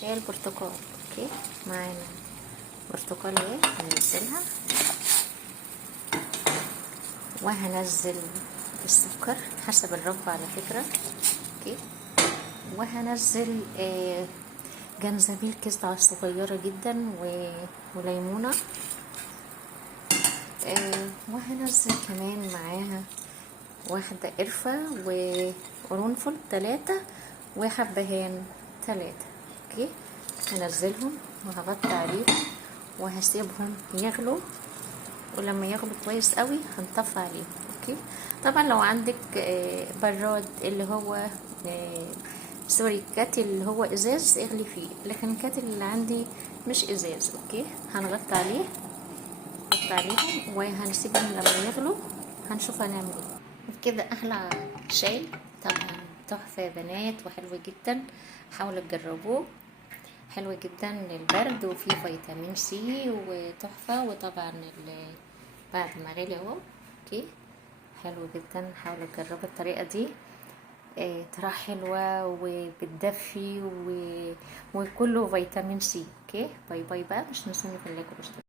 شاي البرتقال. اوكي، معانا برتقال اهي هننزلها، وهنزل السكر حسب الرغبة على فكرة. اوكي، وهنزل جنزبيل قطعة صغيرة جدا وليمونة، وهنزل كمان معاها واحدة قرفة وقرنفل 3 وحبهان 3. اوكي، هنزلهم وهغطي عليهم وهسيبهم يغلوا، ولما يغلوا كويس قوي هنطفي عليهم. اوكي، طبعا لو عندك براد اللي هو سوري كاتل اللي هو ازاز اغلي فيه، لكن الكاتل اللي عندي مش ازاز. اوكي، هنغطي عليه، نحط عليهم وهنسيبهم لما يغلوا، هنشوف هنعمل ايه. كده احلى شاي طبعا، تحفه يا بنات وحلو جدا، حاولوا تجربوه، حلو جدا للبرد وفيه فيتامين سي وتحفه. وطبعا بعد ما غلي اهو. اوكي، حلو جدا، حاولوا تجربوا الطريقه دي. طريقه حلوه وبتدفي وكله فيتامين سي. اوكي، باي باي بقى، مش نسوني في اللايك والاشتراك.